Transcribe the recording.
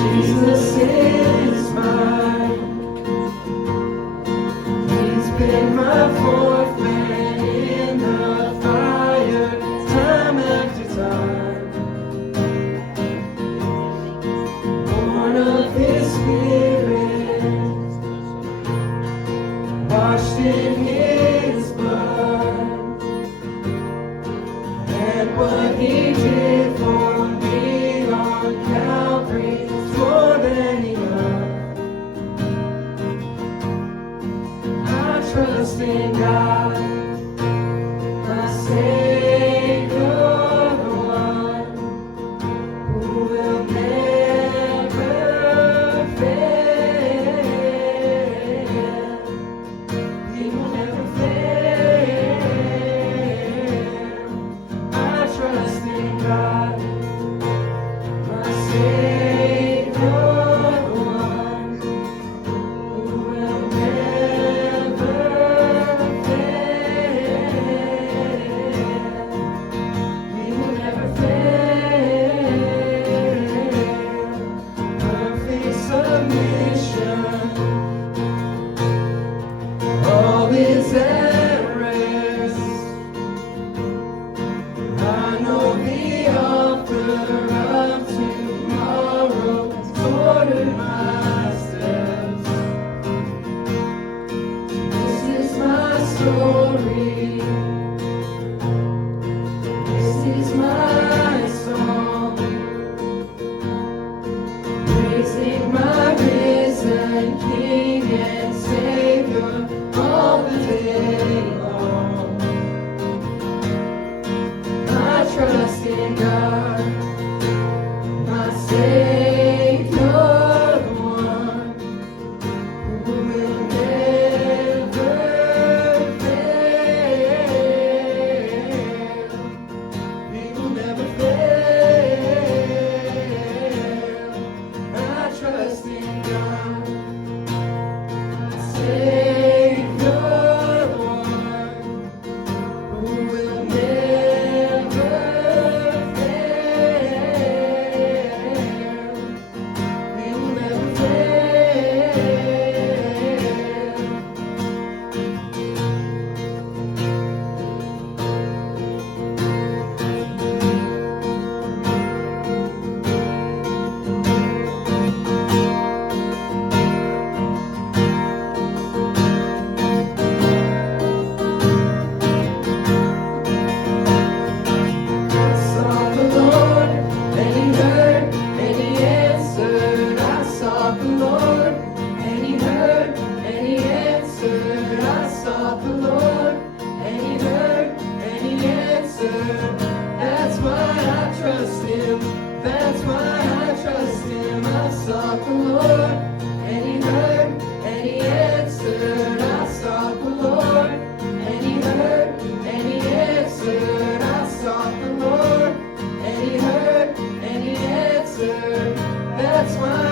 Jesus is mine. He's been my fourth man in the fire, time after time. Born of His Spirit, washed in His blood, and what He did for me on Calvary is more than enough. I trust in God, my Savior, the one who will never fail. He will never fail. I trust in God, my Savior, the one who will never fail. He will never fail. Perfect submission, all is at rest. I know the author of tomorrow has ordered my steps. This is my story. This is my song. Praising my risen King and Savior all the day long. I trust in God, my Savior, the one who will never fail. He will never fail. I trust in God, my Savior, the one who will never fail. He will never fail. I sought the Lord, and He heard, and He answered. I sought the Lord, and He heard, and He answered. I sought the Lord, and He heard, and He answered. That's why I trust Him. That's why I trust Him. I sought the Lord, and He heard, and He answered. I sought the Lord, and He heard, and He answered. I sought the Lord, and He heard, and He answered. That's why